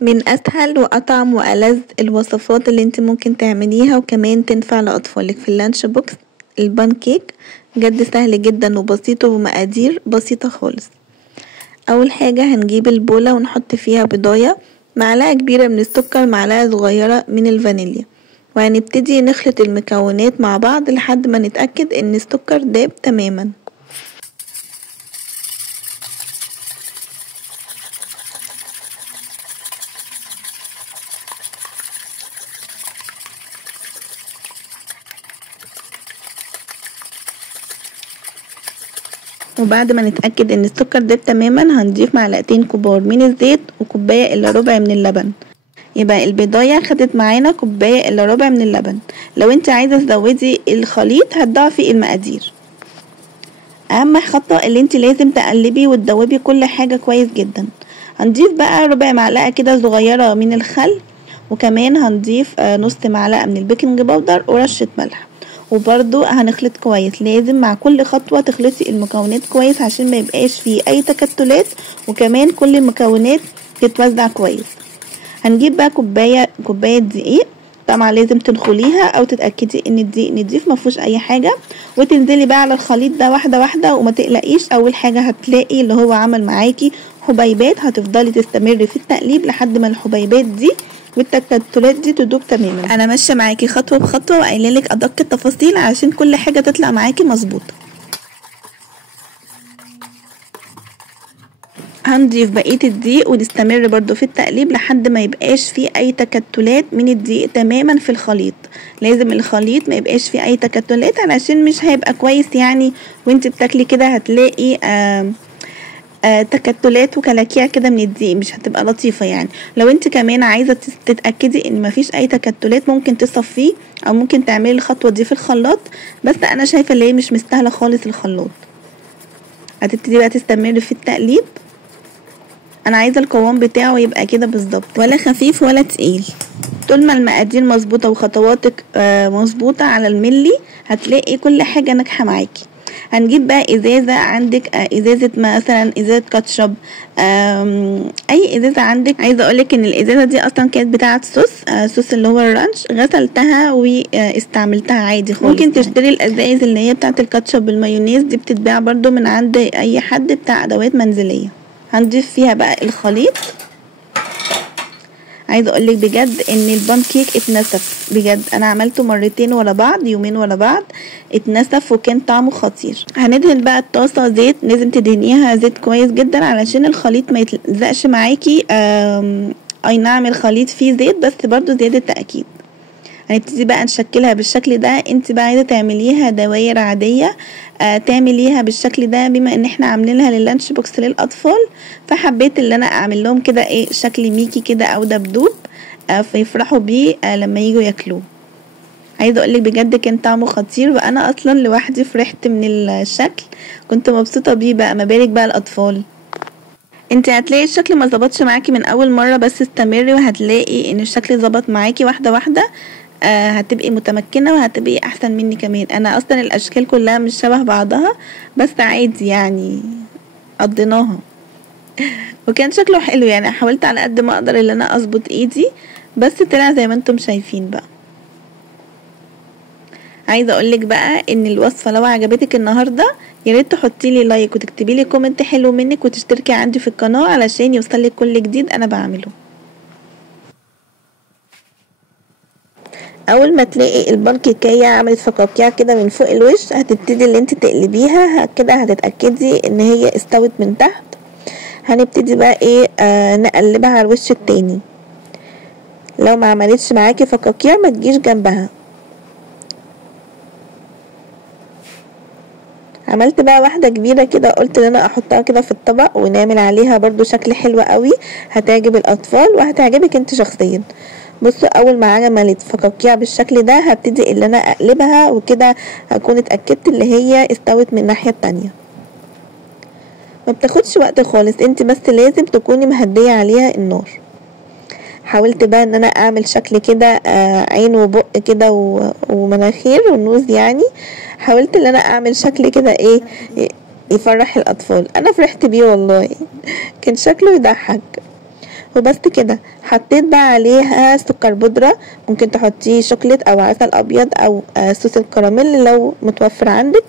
من اسهل واطعم والذ الوصفات اللي انت ممكن تعمليها وكمان تنفع لاطفالك في اللانش بوكس البانكيك. بجد سهل جدا وبسيط وبمقادير بسيطة خالص. اول حاجة هنجيب البولة ونحط فيها بيضاية، معلقة كبيرة من السكر، معلقة صغيرة من الفانيليا، وهنبتدي نخلط المكونات مع بعض لحد ما نتأكد ان السكر داب تماما. وبعد ما نتأكد ان السكر داب تماما هنضيف معلقتين كبار من الزيت وكوباية الا ربع من اللبن. يبقى البيضاية خدت معانا كوباية الا ربع من اللبن. لو انت عايزة تزودي الخليط هتضاعفي المقادير. اهم خطوة اللي انت لازم تقلبي وتدوبي كل حاجة كويس جدا. هنضيف بقى ربع معلقة كده صغيرة من الخل، وكمان هنضيف نص معلقة من البيكنج باودر ورشة ملح، وبرضو هنخلط كويس. لازم مع كل خطوة تخلطي المكونات كويس عشان ما يبقاش فيه اي تكتلات، وكمان كل المكونات تتوزع كويس. هنجيب بقى كوباية دقيق، طبعا لازم تنخليها او تتأكدي ان الدقيق نضيف مفيهوش اي حاجة، وتنزلي بقى على الخليط ده واحدة واحدة وما تقلقيش. اول حاجة هتلاقي اللي هو عمل معاكي حبيبات، هتفضلي تستمري في التقليب لحد ما الحبيبات دي والتكتلات دي تدوب تماما. انا ماشيه معاكي خطوه بخطوه وقايله لك ادق التفاصيل عشان كل حاجه تطلع معاكي مظبوطه. هنضيف بقيه الدقيق ونستمر برضو في التقليب لحد ما يبقاش فيه اي تكتلات من الدقيق تماما في الخليط. لازم الخليط ما يبقاش فيه اي تكتلات علشان مش هيبقى كويس يعني، وانت بتاكلي كده هتلاقي تكتلات وكلاكيع كده من الدقيق، مش هتبقى لطيفة يعني. لو انت كمان عايزة تتأكدي ان مفيش اي تكتلات ممكن تصفيه او ممكن تعملي الخطوة دي في الخلاط، بس انا شايفة اللي هي مش مستاهلة خالص الخلاط. هتبتدي بقى تستمري في التقليب. انا عايزة القوام بتاعه يبقى كده بالظبط، ولا خفيف ولا تقيل. طول ما المقادير مظبوطة وخطواتك مظبوطة على الملي هتلاقي كل حاجة ناجحة معاكي. هنجيب بقى ازازة عندك، ازازة مثلا ازازة كاتشب، اي ازازة عندك. عايزة اقولك ان الازازة دي اصلا كانت بتاعة صوص اللي هو الرانش، غسلتها واستعملتها عادي خالص. ممكن تشتري الازايز اللي هي بتاعة الكاتشب بالمايونيز دي، بتتباع برضو من عند اي حد بتاع ادوات منزلية. هنضيف فيها بقى الخليط. عايزه اقولك بجد ان البانكيك اتنسف، بجد انا عملته مرتين ورا بعض، يومين ورا بعض، اتنسف وكان طعمه خطير. هندهن بقى الطاسه زيت، لازم تدهنيها زيت كويس جدا علشان الخليط ما يتلزقش معاكي. اي نعم الخليط فيه زيت بس برضو زيادة تأكيد. هنبتدي بقى نشكلها بالشكل ده. انت بقى عايزه تعمليها دواير عاديه، تعمليها بالشكل ده، بما ان احنا عاملينها لللانش بوكس للاطفال فحبيت ان انا اعمل لهم كده ايه شكل ميكي كده او دبدوب، فيفرحوا بيه لما يجوا ياكلوه. عايزه اقولك بجد كان طعمه خطير، وانا اصلا لوحدي فرحت من الشكل، كنت مبسوطه بيه بقى، ما بالك بقى الاطفال. انت هتلاقي الشكل ما ظبطش معاكي من اول مره، بس استمري وهتلاقي ان الشكل ظبط معاكي واحده واحده. هتبقي متمكنه وهتبقي احسن مني كمان. انا اصلا الاشكال كلها مش شبه بعضها بس عادي يعني قضيناها وكان شكله حلو يعني. حاولت على قد ما اقدر ان انا اظبط ايدي، بس طلع زي ما انتم شايفين بقى. عايزه اقولك بقى ان الوصفه لو عجبتك النهارده يا ريت تحطي لي لايك وتكتبي لي كومنت حلو منك وتشتركي عندي في القناه علشان يوصلك كل جديد انا بعمله. اول ما تلاقي البانكيكيه عملت فقاقيع كده من فوق الوش هتبتدي اللي انت تقلبيها كده، هتتاكدي ان هي استوت من تحت. هنبتدي بقى ايه نقلبها على الوش التاني. لو ما عملتش معاكي فقاقيع ما تجيش جنبها. عملت بقى واحدة كبيرة كده، قلت ان انا احطها كده في الطبق ونعمل عليها برضو شكل حلو قوي هتعجب الاطفال وهتعجبك انت شخصيا. بصوا اول ما عملت فقاقيع بالشكل ده هبتدي ان انا اقلبها وكده هكون اتأكدت اللي هي استوت من الناحية التانية. ما بتاخدش وقت خالص، انت بس لازم تكوني مهدية عليها النار. حاولت بقى ان انا اعمل شكل كده عين وبق كده ومناخير ونوز يعني. حاولت ان انا اعمل شكل كده ايه يفرح الاطفال. انا فرحت بيه والله كان شكله يضحك. وبس كده. حطيت بقى عليها سكر بودرة، ممكن تحطيه شوكليت او عسل ابيض او صوص الكراميل لو متوفر عندك.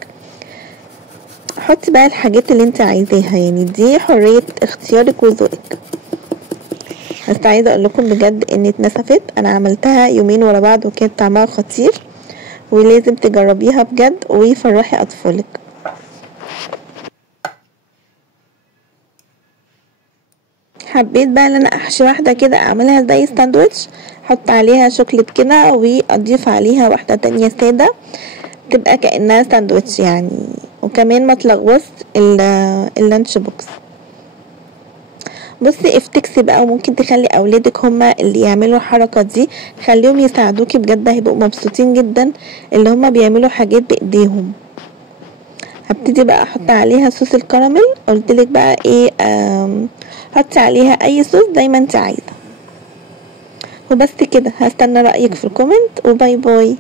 حطي بقى الحاجات اللي انت عايزاها، يعني دي حرية اختيارك وذوقك. بس عايزة اقول لكم بجد ان اتنسفت، انا عملتها يومين ورا بعض وكانت طعمها خطير، ولازم تجربيها بجد ويفرحي اطفالك. حبيت بقى ان انا احشي واحدة كده اعملها زي ساندوتش، احط عليها شوكليت كده واضيف عليها واحدة تانية سادة، تبقى كأنها ساندوتش يعني، وكمان ما تلغوص اللانش بوكس. بصي افتكسي بقى، وممكن تخلي اولادك هما اللي يعملوا الحركة دي، خليهم يساعدوكي بجد، هيبقوا مبسوطين جدا اللي هما بيعملوا حاجات بايديهم. هبتدي بقى احط عليها صوص الكراميل، قلتلك بقى ايه، حطي عليها اي صوص زي ما انت عايزة. وبس كده، هستنى رأيك في الكومنت، وباي باي.